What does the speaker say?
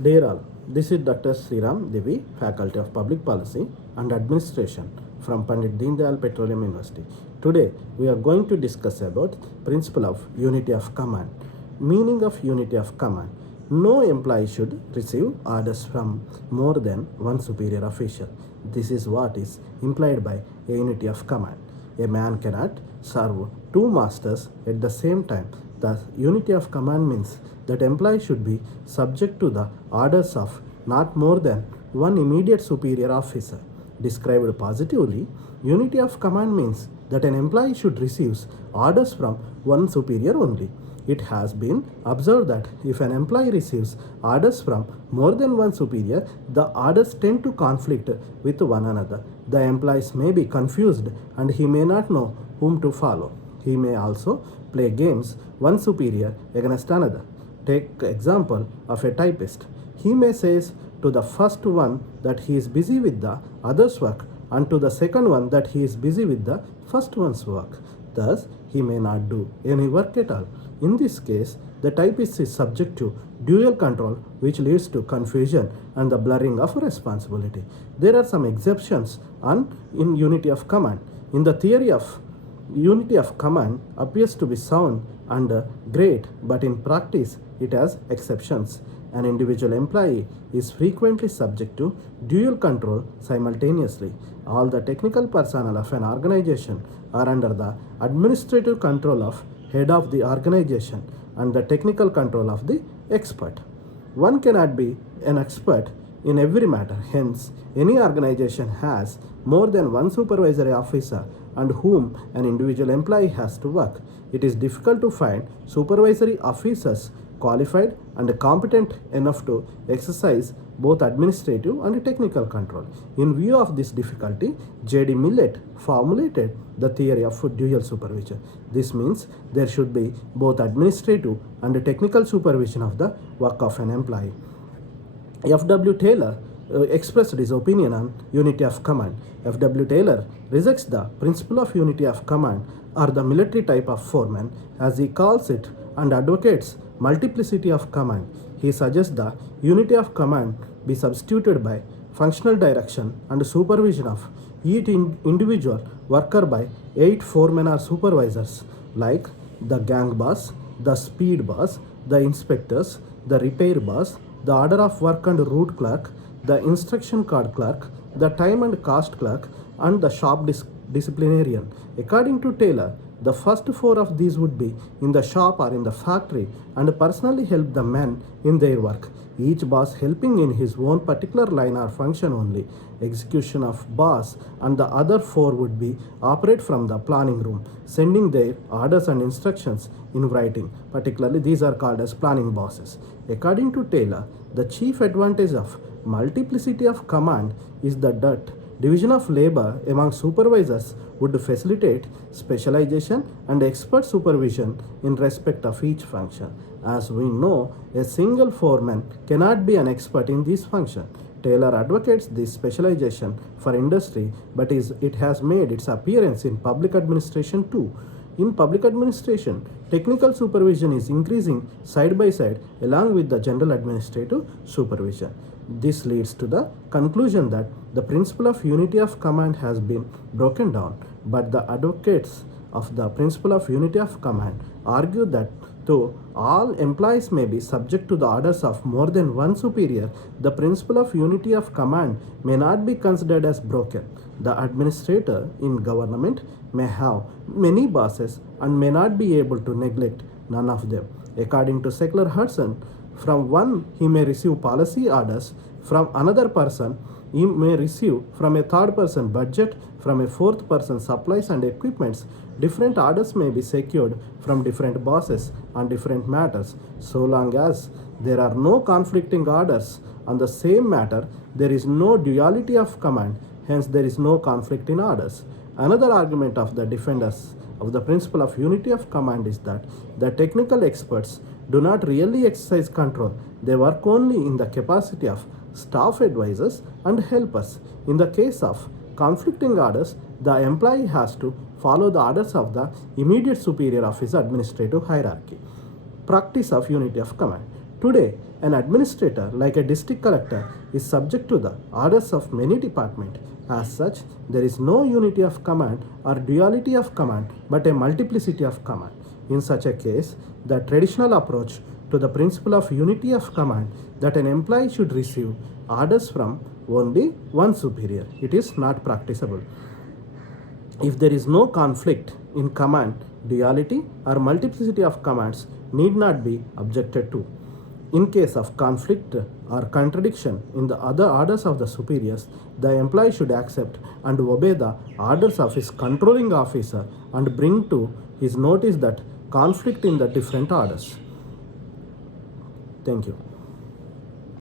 Dear all, this is Dr. Sriram Divi, Faculty of Public Policy and Administration from Pandit Deendayal Petroleum University. Today, we are going to discuss about principle of unity of command. Meaning of unity of command. No employee should receive orders from more than one superior official. This is what is implied by a unity of command. A man cannot serve two masters at the same time. The unity of command means that employee should be subject to the orders of not more than one immediate superior officer. Described positively, unity of command means that an employee should receive orders from one superior only. It has been observed that if an employee receives orders from more than one superior, the orders tend to conflict with one another. The employees may be confused and he may not know whom to follow. He may also play games one superior against another. Take example of a typist. He may say to the first one that he is busy with the other's work and to the second one that he is busy with the first one's work. Thus, he may not do any work at all. In this case, the typist is subject to dual control, which leads to confusion and the blurring of responsibility. There are some exceptions in unity of command. In the theory of unity of command appears to be sound and great, but in practice it has exceptions. An individual employee is frequently subject to dual control simultaneously. All the technical personnel of an organization are under the administrative control of head of the organization and the technical control of the expert. One cannot be an expert in every matter. Hence, any organization has more than one supervisory officer under whom an individual employee has to work. It is difficult to find supervisory officers qualified and competent enough to exercise both administrative and technical control. In view of this difficulty, J.D. Millett formulated the theory of dual supervision. This means there should be both administrative and technical supervision of the work of an employee. F.W. Taylor expressed his opinion on unity of command. F.W. Taylor rejects the principle of unity of command or the military type of foreman, as he calls it, and advocates multiplicity of command. He suggests the unity of command be substituted by functional direction and supervision of each individual worker by 8 foremen or supervisors, like the gang boss, the speed boss, the inspectors, the repair boss, the order of work and route clerk, the instruction card clerk, the time and cost clerk, and the shop disciplinarian. According to Taylor, the first 4 of these would be in the shop or in the factory and personally help the men in their work, each boss helping in his own particular line or function only. Execution of boss and the other 4 would be operate from the planning room, sending their orders and instructions in writing. Particularly, these are called as planning bosses. According to Taylor, the chief advantage of multiplicity of command is that division of labor among supervisors would facilitate specialization and expert supervision in respect of each function. As we know, a single foreman cannot be an expert in this function. Taylor advocates this specialization for industry, but it has made its appearance in public administration too. In public administration, technical supervision is increasing side by side along with the general administrative supervision. This leads to the conclusion that the principle of unity of command has been broken down, but the advocates of the principle of unity of command argue that though all employees may be subject to the orders of more than one superior, the principle of unity of command may not be considered as broken. The administrator in government may have many bosses and may not be able to neglect none of them. According to Seckler Hudson, from one he may receive policy orders, from another person he may receive from a third person budget, from a fourth person supplies and equipments. Different orders may be secured from different bosses on different matters. So long as there are no conflicting orders on the same matter, there is no duality of command, hence there is no conflict in orders. Another argument of the defenders of the principle of unity of command is that the technical experts do not really exercise control. They work only in the capacity of staff advisors and helpers. In the case of conflicting orders, the employee has to follow the orders of the immediate superior of his administrative hierarchy. Practice of unity of command. Today, an administrator, like a district collector, is subject to the orders of many departments. As such, there is no unity of command or duality of command, but a multiplicity of command. In such a case, the traditional approach to the principle of unity of command, that an employee should receive orders from only one superior, it is not practicable. If there is no conflict in command, duality or multiplicity of commands need not be objected to. In case of conflict or contradiction in the other orders of the superiors, the employee should accept and obey the orders of his controlling officer and bring to his notice that conflict in the different orders. Thank you.